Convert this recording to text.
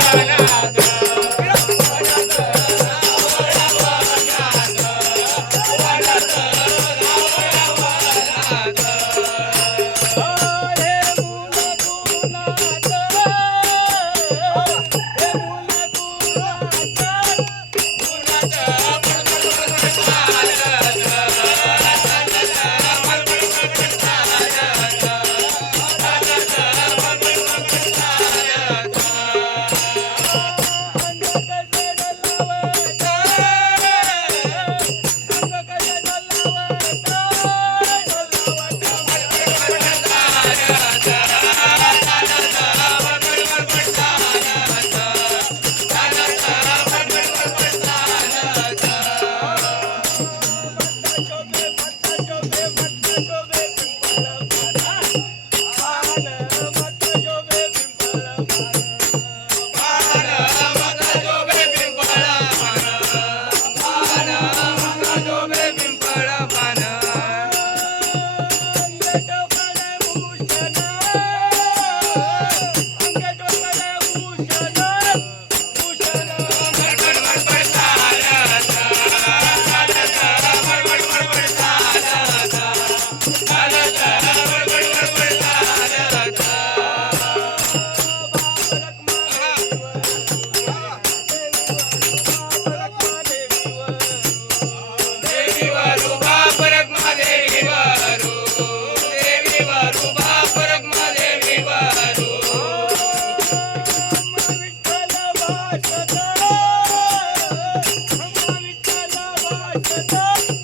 Thank you. Woo! Oh,